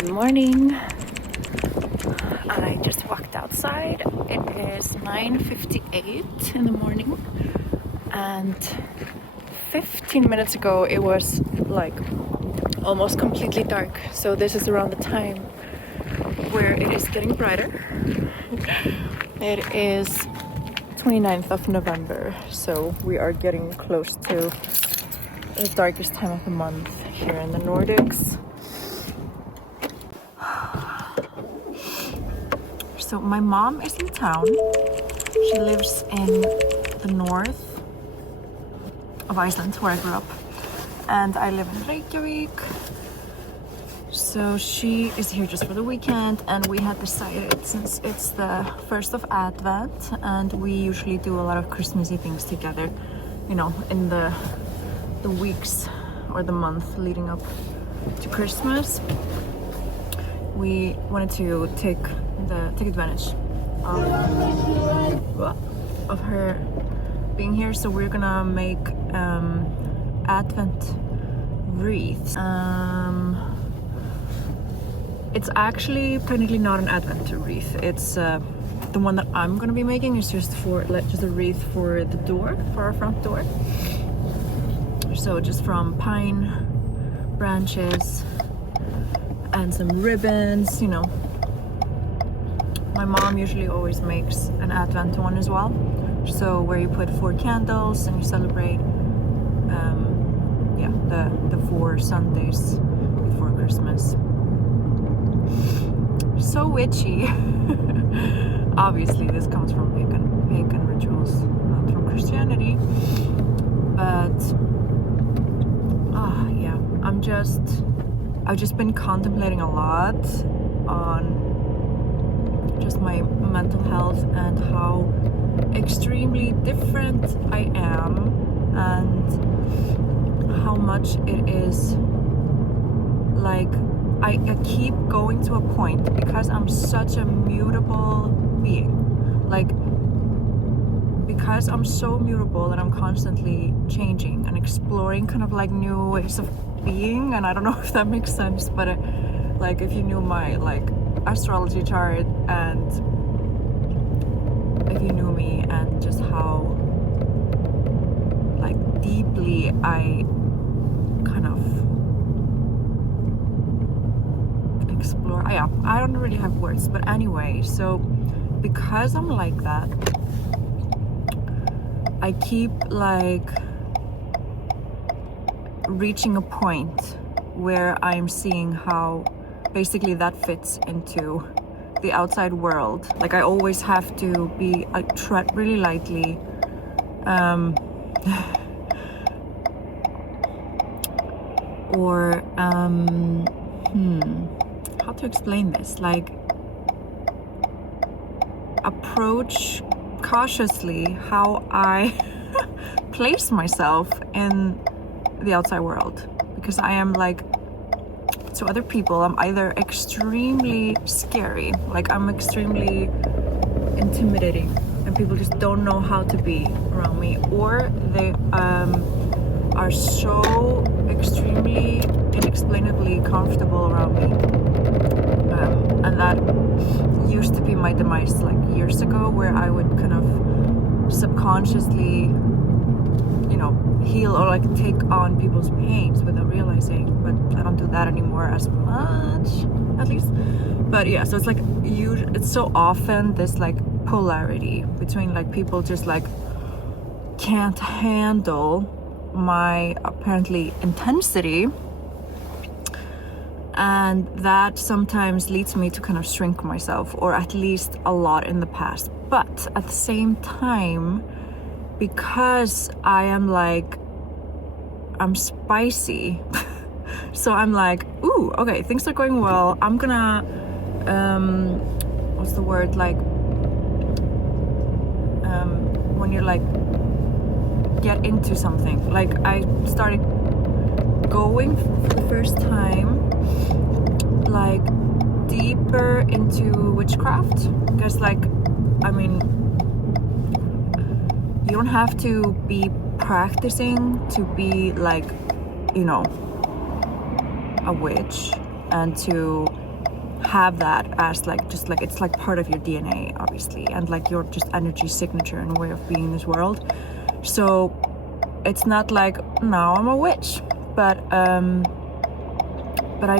Good morning. I just walked outside. It is 9:58 in the morning, and 15 minutes ago it was like almost completely dark. So this is around the time where it is getting brighter. It is 29th of November, so we are getting close to the darkest time of the month here in the Nordics. So my mom is in town. She lives in the north of Iceland, where I grew up, and I live in Reykjavik. So she is here just for the weekend, and we had decided, since it's the first of Advent and we usually do a lot of Christmassy things together, you know, in the weeks or the month leading up to Christmas, we wanted to take advantage of her being here. So we're gonna make Advent wreaths. It's actually technically not an Advent wreath. It's the one that I'm gonna be making is just a wreath for the door, for our front door. So just from pine branches and some ribbons, you know. My mom usually always makes an Advent one as well. So where you put 4 candles and you celebrate the 4 Sundays before Christmas. So witchy. Obviously this comes from pagan rituals, not from Christianity. But yeah, I've just been contemplating a lot on just my mental health and how extremely different I am, and how much it is like I keep going to a point, because I'm such a mutable being, like because I'm so mutable and I'm constantly changing and exploring kind of like new ways of being. And I don't know if that makes sense, but like if you knew my like astrology chart, and if you knew me and just how like deeply I kind of explore, I don't really have words, but anyway, so because I'm like that, I keep like reaching a point where I'm seeing how basically that fits into the outside world. Like I always have to be, I tread really lightly, or how to explain this, like approach cautiously how I place myself in the outside world, because I am like, to other people I'm either extremely scary, like I'm extremely intimidating and people just don't know how to be around me, or they are so extremely inexplainably comfortable around me, and that used to be my demise like years ago, where I would kind of subconsciously, you know, heal or like take on people's pains without realizing. But I don't do that anymore as much, at least. But yeah, so it's like it's so often this like polarity between like people just like can't handle my apparently intensity, and that sometimes leads me to kind of shrink myself, or at least a lot in the past. But at the same time, because I am like, I'm spicy, so I'm like, ooh, okay, things are going well, I'm gonna what's the word, like when you're like get into something. Like I started going for the first time like deeper into witchcraft, because like, I mean, you don't have to be practicing to be like, you know, a witch and to have that as like just like it's like part of your DNA, obviously, and like your just energy signature and way of being in this world. So it's not like now I'm a witch, but I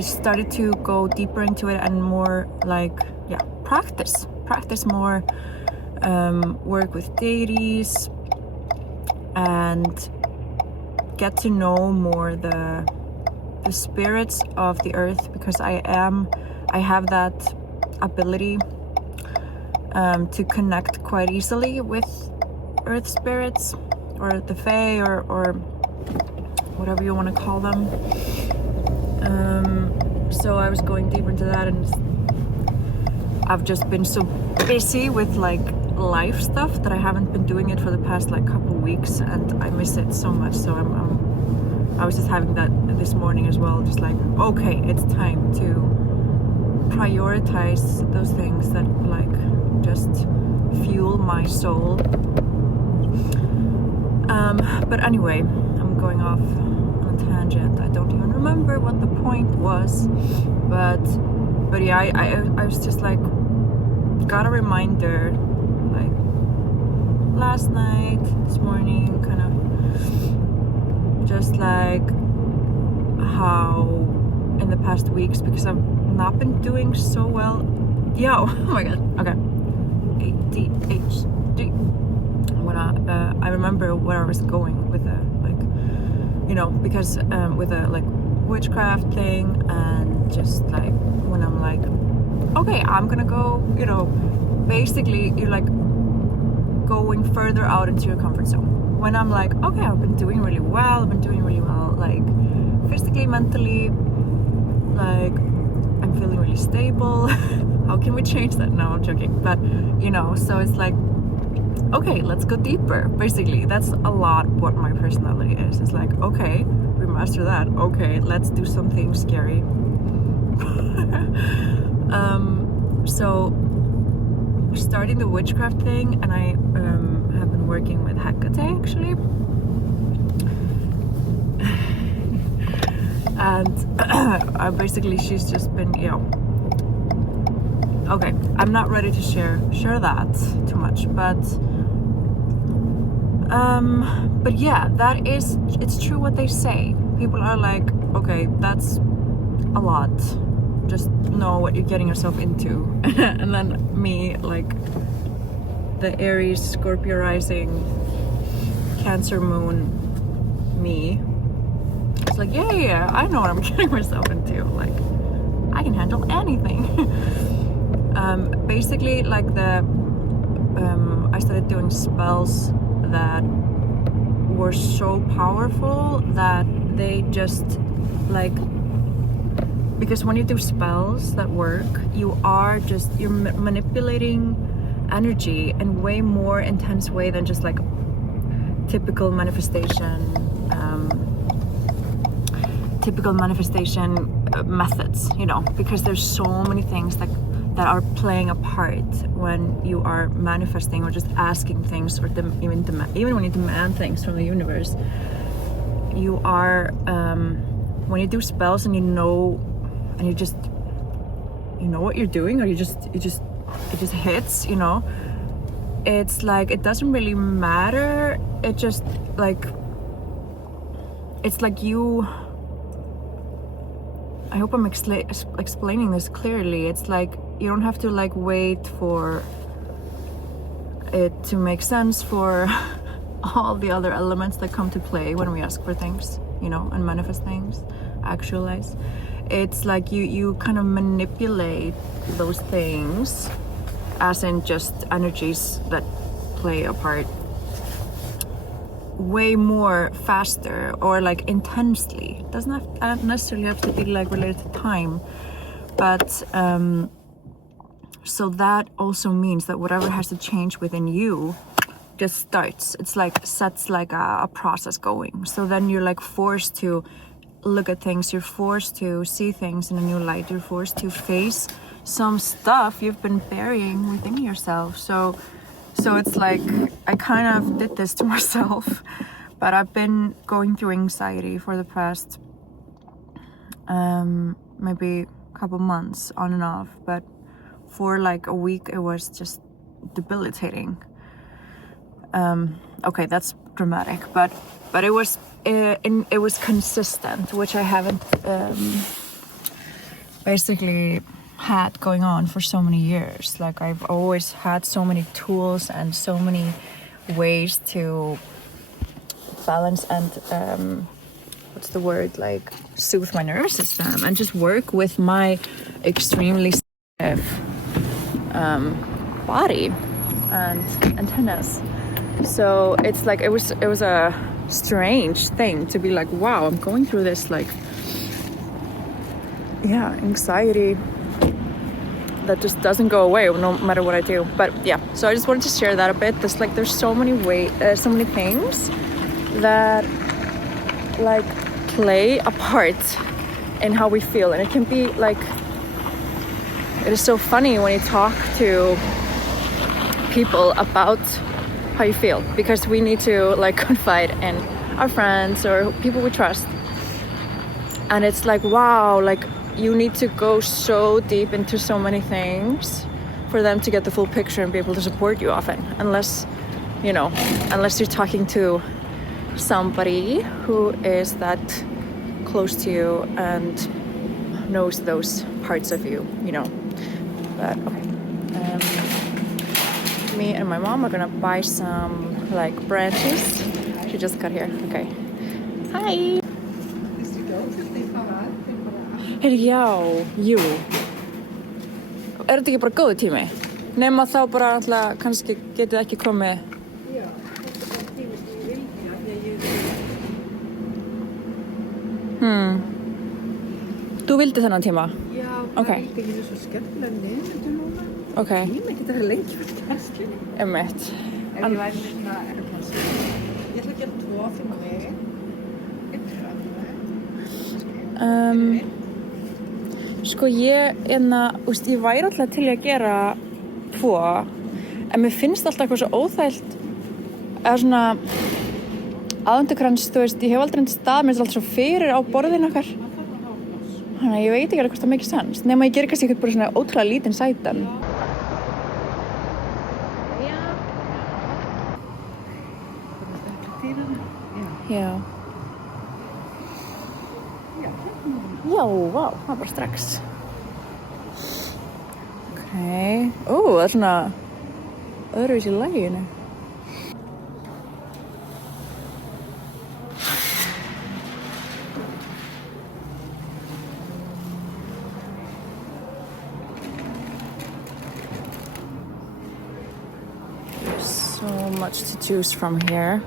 started to go deeper into it and more like practice more, work with deities and get to know more the spirits of the earth, because I have that ability to connect quite easily with earth spirits or the fae or whatever you want to call them. So I was going deeper into that, and I've just been so busy with like life stuff that I haven't been doing it for the past like couple weeks, and I miss it so much. So I was just having that this morning as well, just like, okay, it's time to prioritize those things that like just fuel my soul. But anyway, I'm going off on a tangent. I don't even remember what the point was, but yeah, I was just like, got a reminder like last night, this morning, kind of just like how in the past weeks, because I've not been doing so well. Oh my god, okay. ADHD. When I remember where I was going with because with a like witchcraft thing, and just like when I'm like, okay, I'm gonna go, basically you're like going further out into your comfort zone. When I'm like, okay, I've been doing really well, like physically, mentally, like I'm feeling really stable. How can we change that? No, I'm joking. But so it's like, okay, let's go deeper. Basically, that's a lot what my personality is. It's like, okay, we master that. Okay, let's do something scary. So starting the witchcraft thing, and I have been working with Hecate actually. And basically she's just been, okay, I'm not ready to share that too much, but yeah, it's true what they say. People are like, okay, that's a lot, just know what you're getting yourself into. And then me, like the Aries, Scorpio rising, Cancer moon me, it's like, yeah, I know what I'm getting myself into. Like, I can handle anything. Basically, like I started doing spells that were so powerful that they just like, because when you do spells that work, you're manipulating energy in way more intense way than just like typical manifestation methods, because there's so many things that are playing a part when you are manifesting or just asking things, or even when you demand things from the universe. You are when you do spells and you just know what you're doing, or it just hits, it's like it doesn't really matter. It just like, it's like you, I hope I'm explaining this clearly. It's like you don't have to like wait for it to make sense for all the other elements that come to play when we ask for things, and manifest things, actualize. It's like you kind of manipulate those things, as in just energies that play a part, way more faster or like intensely. It doesn't necessarily have to be like related to time, but so that also means that whatever has to change within you just starts. It's like sets like a process going. So then you're like forced to look at things, you're forced to see things in a new light, you're forced to face some stuff you've been burying within yourself. So it's like, I kind of did this to myself, but I've been going through anxiety for the past maybe a couple months on and off, but for like a week it was just debilitating. Okay, that's dramatic, but it was consistent, which I haven't basically had going on for so many years. Like I've always had so many tools and so many ways to balance and what's the word, like soothe my nervous system and just work with my extremely sensitive body and antennas. So it's like it was a strange thing to be like, wow, I'm going through this like anxiety that just doesn't go away no matter what I do. But yeah, so I just wanted to share that a bit. There's so many things that like play a part in how we feel, and it can be like, it is so funny when you talk to people about how you feel, because we need to like confide in our friends or people we trust, and it's like, wow, like you need to go so deep into so many things for them to get the full picture and be able to support you often, unless you're talking to somebody who is that close to you and knows those parts of you, But okay, me and my mom are gonna buy some like branches. She just got here. Okay. Hi. Jú. Er þetta ekki bara góður tími? Nema þá bara alltaf kannski getið ekki komið. Já, þetta er tími sem ég vilja því að ég... Þú vildi þennan tíma? Já, það vildi ekki svo skemmtilega neðmyndu núna. Ok. Tíma geta verið lengi fyrir kærslinni. Emmett. Ef ég væri með svona erflansi. Ég ætla að gera 2 fyrir mig. 1 fyrir mig. Sko ég væri alltaf til að gera 2, en mér finnst alltaf eitthvað svo óþægilt eða svona aðvendukrans, ég hef aldrei stað, mér finnst alltaf svo fyrir á borðinu okkar, þannig að ég veit ekki alveg hvort það makes sense, nema ég gerir kannski eitthvað bara svona ótrúlega lítinn sætan. Já. Já, vá, það bara strax. Ok, það er svona öðruvísi í laginu. There's so much to choose from here.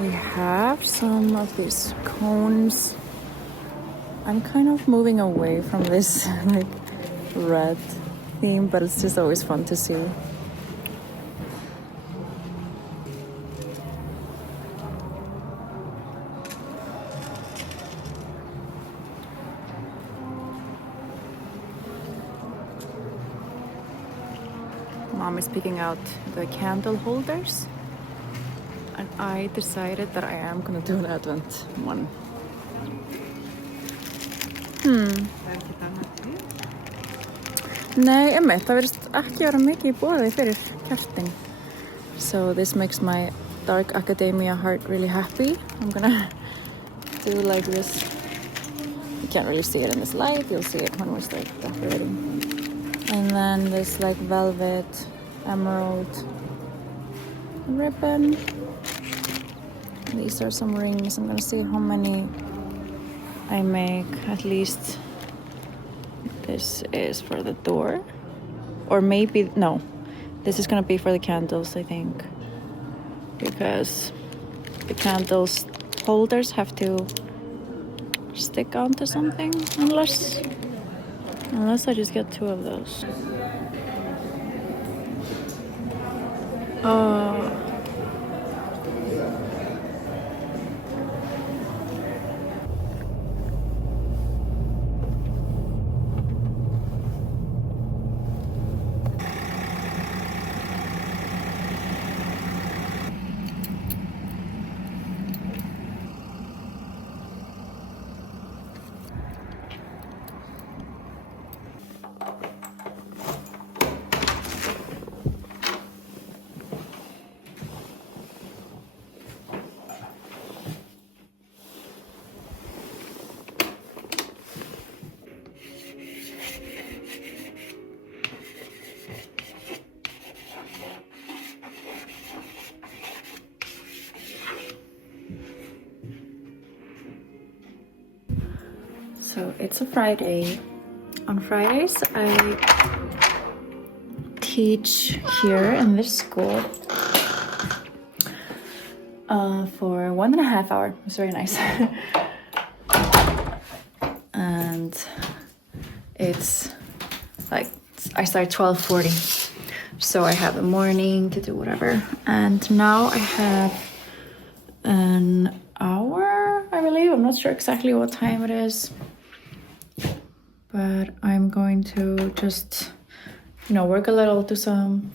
We have some of these cones. I'm kind of moving away from this like red theme, but it's just always fun to see. Mom is picking out the candle holders. And I decided that I am gonna do an Advent one. Nei, einmitt, það virðist ekki vera mikið í boði fyrir kertin. So this makes my dark academia heart really happy. I'm gonna do like this. You can't really see it in this light, you'll see it when we start decorating. And then this like velvet emerald ribbon. These are some rings. I'm gonna see how many I make. At least this is for the door, or maybe no, this is gonna be for the candles, I think, because the candles holders have to stick onto something, unless I just get 2 of those. So it's a Friday. On Fridays, I teach here in this school for 1.5 hours. It's very nice. And it's like, I start 12:40. So I have a morning to do whatever. And now I have an hour, I believe. I'm not sure exactly what time it is. But I'm going to just, you know, work a little, do some.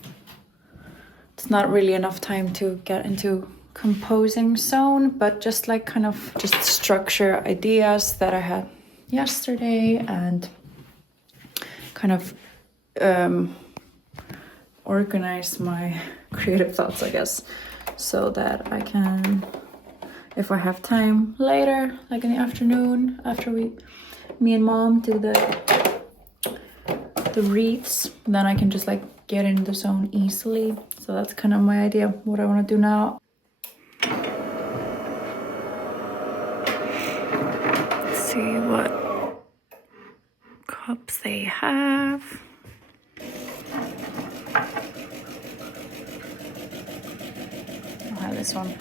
It's not really enough time to get into composing zone, but just like kind of just structure ideas that I had yesterday and kind of organize my creative thoughts, I guess, so that I can, if I have time later, like in the afternoon, after me and mom do the wreaths, then I can just like get in the zone easily. So that's kind of my idea, what I want to do now. Let's see what cups they have. I'll have this one.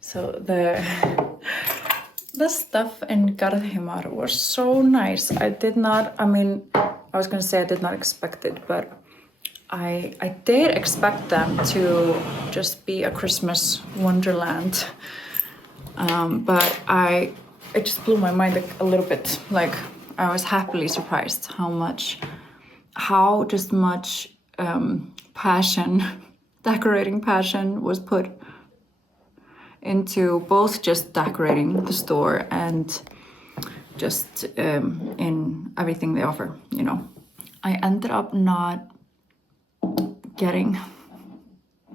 So the stuff in Garðheimar was so nice. I did not expect it, but I did expect them to just be a Christmas wonderland. But it just blew my mind a little bit. Like, I was happily surprised how much passion, decorating passion was put into both just decorating the store and just in everything they offer, you know. I ended up not getting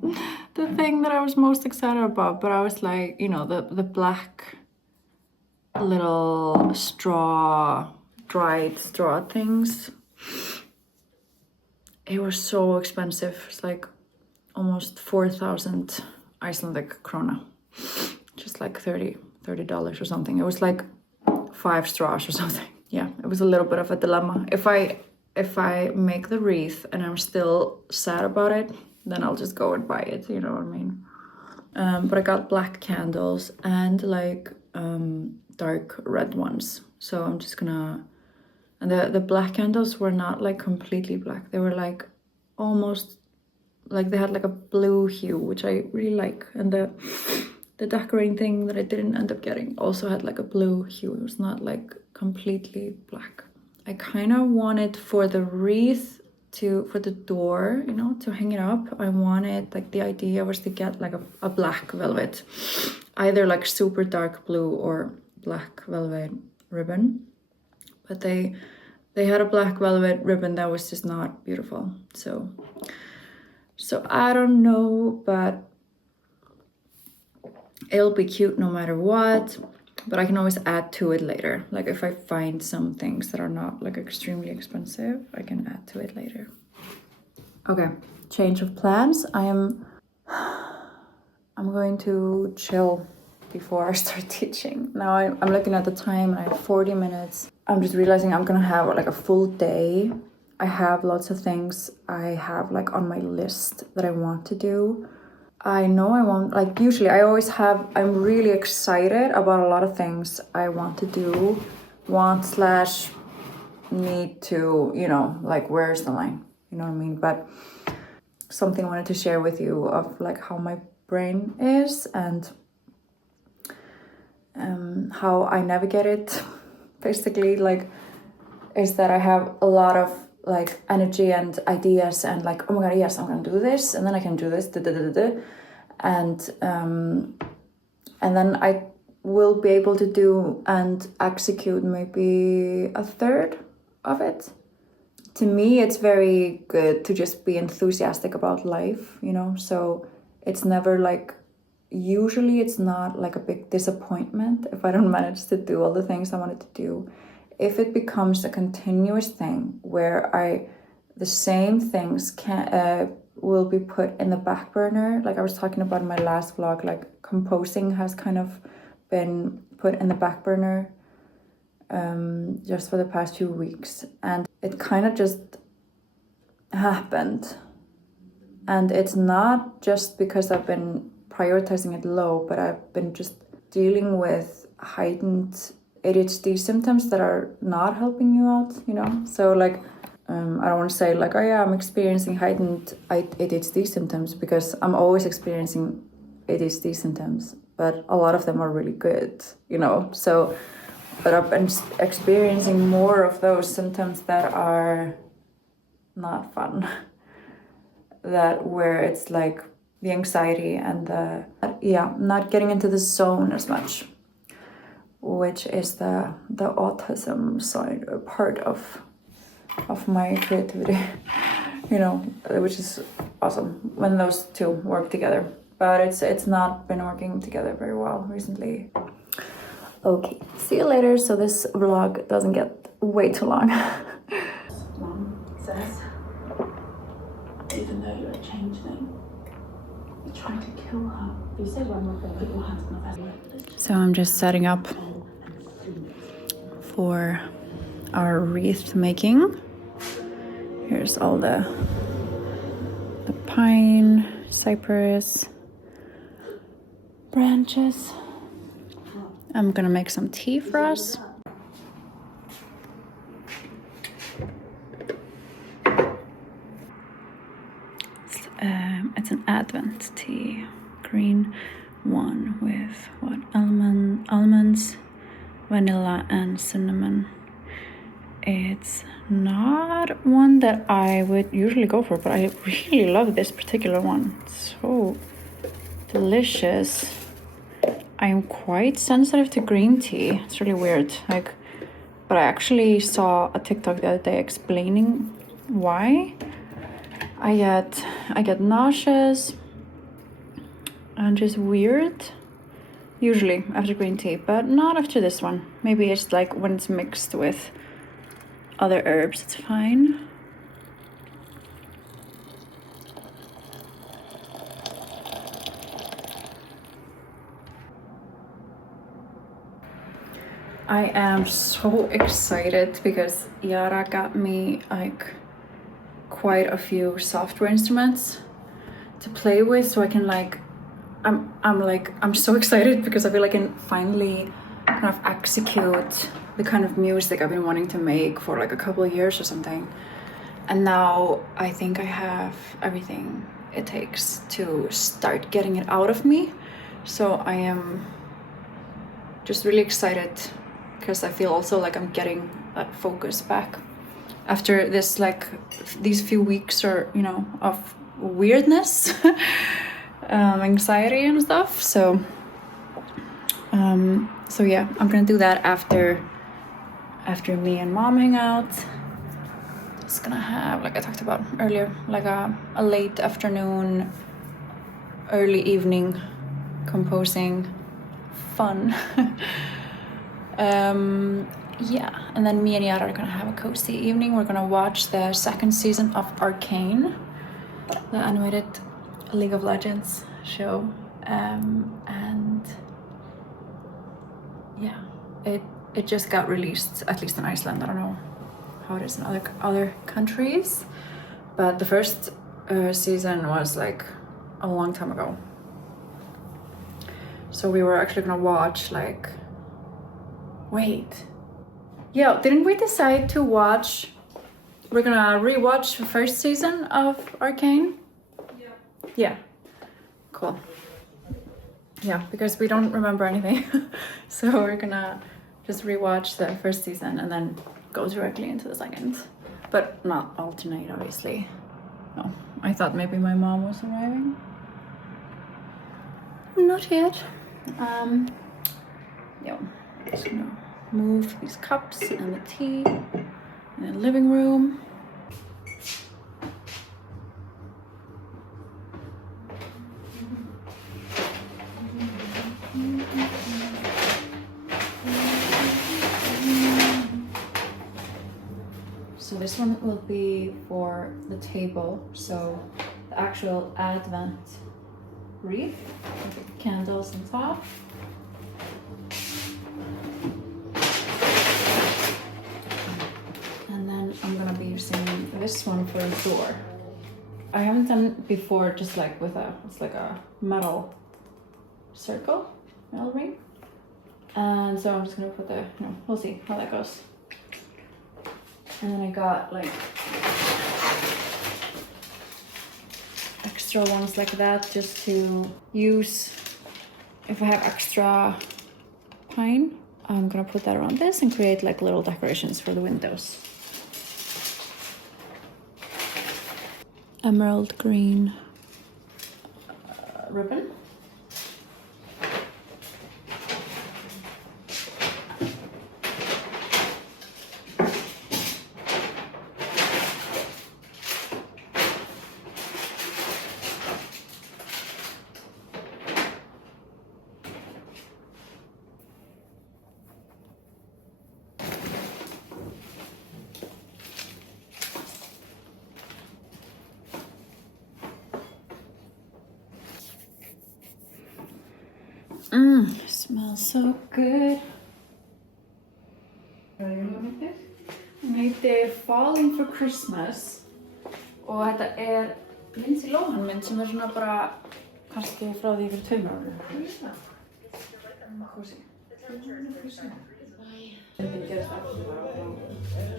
the thing that I was most excited about, but I was like, you know, the black little dried straw things. It was so expensive. It's like almost 4,000 Icelandic krona. Just like $30 or something. It was like 5 straws or something. Yeah, it was a little bit of a dilemma. If I make the wreath and I'm still sad about it, then I'll just go and buy it, you know what I mean? But I got black candles and like dark red ones. So I'm just gonna, and the black candles were not like completely black. They were like almost like they had like a blue hue, which I really like. And the decorating thing that I didn't end up getting also had like a blue hue. It was not like completely black. I kind of wanted for the wreath for the door, you know, to hang it up. I wanted, like, the idea was to get like a black velvet, either like super dark blue or black velvet ribbon. But they had a black velvet ribbon that was just not beautiful. So I don't know, but it'll be cute no matter what, but I can always add to it later. Like if I find some things that are not like extremely expensive, I can add to it later. Okay, change of plans. I'm going to chill before I start teaching. Now I'm looking at the time and I have 40 minutes. I'm just realizing I'm gonna have like a full day. I have lots of things I have like on my list that I want to do. I know I want, like usually I always have, I'm really excited about a lot of things I want to do, need to, you know, like where's the line, you know what I mean? But something I wanted to share with you of like how my brain is and how I navigate it, basically, like, is that I have a lot of like energy and ideas and like, oh my god, yes, I'm gonna do this and then I can do this, and then I will be able to do and execute maybe a third of it. To me, it's very good to just be enthusiastic about life, you know, so it's never like, usually it's not like a big disappointment if I don't manage to do all the things I wanted to do. If it becomes a continuous thing where I the same things will be put in the back burner. Like I was talking about in my last vlog, like composing has kind of been put in the back burner just for the past few weeks, and it kind of just happened. And it's not just because I've been prioritizing it low, but I've been just dealing with heightened ADHD symptoms that are not helping you out, you know? So like, I don't want to say like, oh yeah, I'm experiencing heightened ADHD symptoms, because I'm always experiencing ADHD symptoms, but a lot of them are really good, you know? So, but I've been experiencing more of those symptoms that are not fun. Where it's like the anxiety and not getting into the zone as much, which is the autism side, part of my creativity, you know, which is awesome when those two work together. But it's not been working together very well recently. Okay, see you later, so this vlog doesn't get way too long. Mom says, even though you're a changeling, you tried to kill her. You said one more thing, put your hands on the vessel. So I'm just setting up for our wreath making. Here's all the pine, cypress branches. I'm gonna make some tea for us. It's an Advent tea, green one with almonds, vanilla and cinnamon. It's not one that I would usually go for, but I really love this particular one. It's so delicious. I am quite sensitive to green tea. It's really weird. But I actually saw a TikTok the other day explaining why. I get nauseous and just weird usually after green tea, but not after this one. Maybe it's like when it's mixed with other herbs, it's fine. I am so excited because Yara got me like quite a few software instruments to play with, so I can I'm so excited because I feel like I can finally kind of execute the kind of music I've been wanting to make for like a couple of years or something. And now I think I have everything it takes to start getting it out of me. So I am just really excited because I feel also like I'm getting that focus back after this, like these few weeks or, you know, of weirdness, anxiety and stuff. So yeah, I'm gonna do that after me and mom hang out. Just gonna have, like I talked about earlier, like a late afternoon, early evening composing fun. Yeah, and then me and Yara are gonna have a cozy evening. We're gonna watch the second season of Arcane, the animated League of Legends show, and yeah, it just got released, at least in Iceland. I don't know how it is in other countries, but the first season was like a long time ago. So we were actually gonna watch like, wait, yeah, didn't we decide to watch? We're gonna rewatch the first season of Arcane. Yeah, cool. Yeah, because we don't remember anything. So we're gonna just rewatch the first season and then go directly into the second. But not alternate, obviously. No, I thought maybe my mom was arriving. Not yet. Yeah, just gonna move these cups and the tea in the living room. So So this one will be for the table. So the actual Advent wreath with the candles on top. And then I'm gonna be using this one for a door. I haven't done it before, just like with it's like a metal circle, metal ring. And so I'm just gonna put we'll see how that goes. And then I got like extra ones like that just to use if I have extra pine. I'm gonna put that around this and create like little decorations for the windows. Emerald green ribbon. Smells so good. Hvað er jólamyndir? Hún heitir Falling for Christmas og þetta er Lindsay Lohan mynd sem er svona bara kannski frá því fyrir 2 árum. Kósi. Þetta gerast aftur á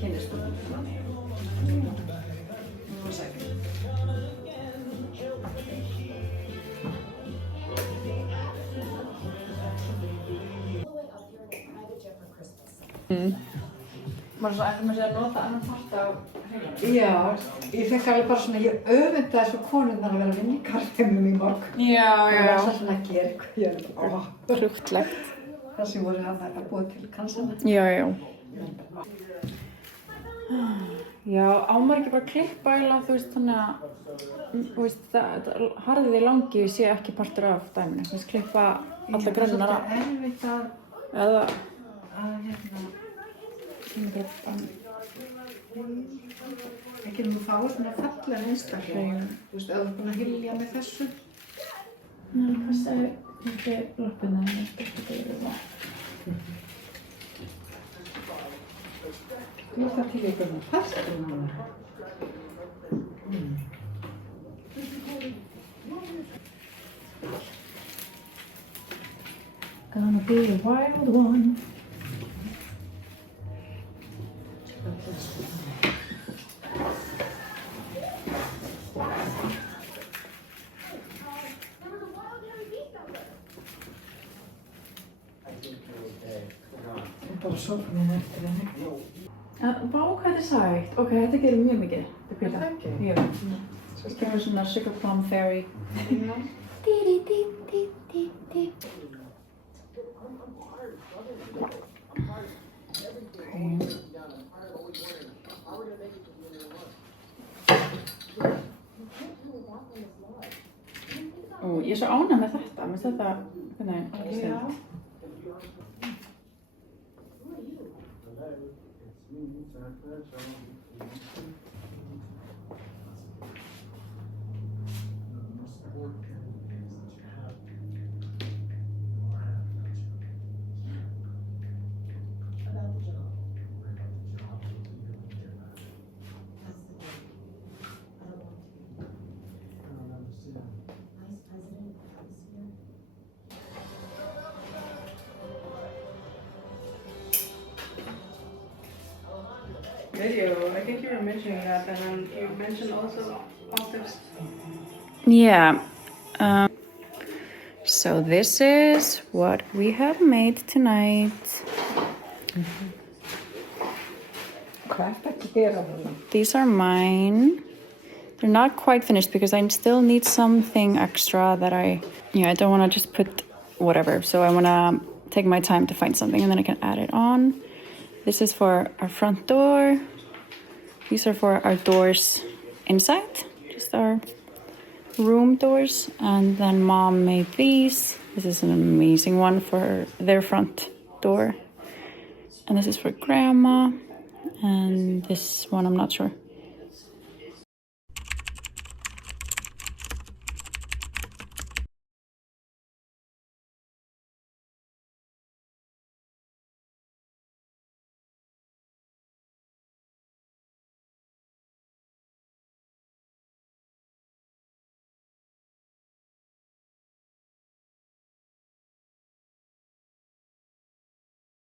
kynnisbundum. Nú sækir. Bara svo ætlum að nota annan part á heilanum. Já, ég fekk alveg bara svona, ég öfundaði svo konurnar að vera að vinna í karlheimum í morgun. Já. Það var svona að gera eitthvað, ég er Krúttlegt. það sem voru hann að búa til kansana. Já. Já, ámar ekki bara að klippa eða þú veist þannig að þú veist það harðið langi sé ekki partur af dæminu. Þú veist klippa alla grunnar af. Það er erfitt Eða ekki nú þá svona fallega einstaklega. Þú veist, ef þú er búin að hylja með þessu. hvað segir ekki loppina það? Þú það til ykkur með pastur núna. Gonna be a wild one. Bara sófnum eftir henni. Vá, hvað þetta er sætt. Ok, þetta gerir mjög mikið. Er það ekki? Jú. Svo kemur svona Sugar Plum Fairy. Ó, ég er svo ánægð með þetta. Mér finnst þetta, hvernig, Já. Video. I think you were mentioning that, and then you mentioned also autistic. Yeah. So this is what we have made tonight. Hvað er þetta að gera þarna? These are mine. They're not quite finished because I still need something extra that I don't want to just put whatever. So I want to take my time to find something and then I can add it on. This is for our front door. These are for our doors inside, just our room doors. And then Mom made these. This is an amazing one for their front door. And this is for Grandma. and this one I'm not sure.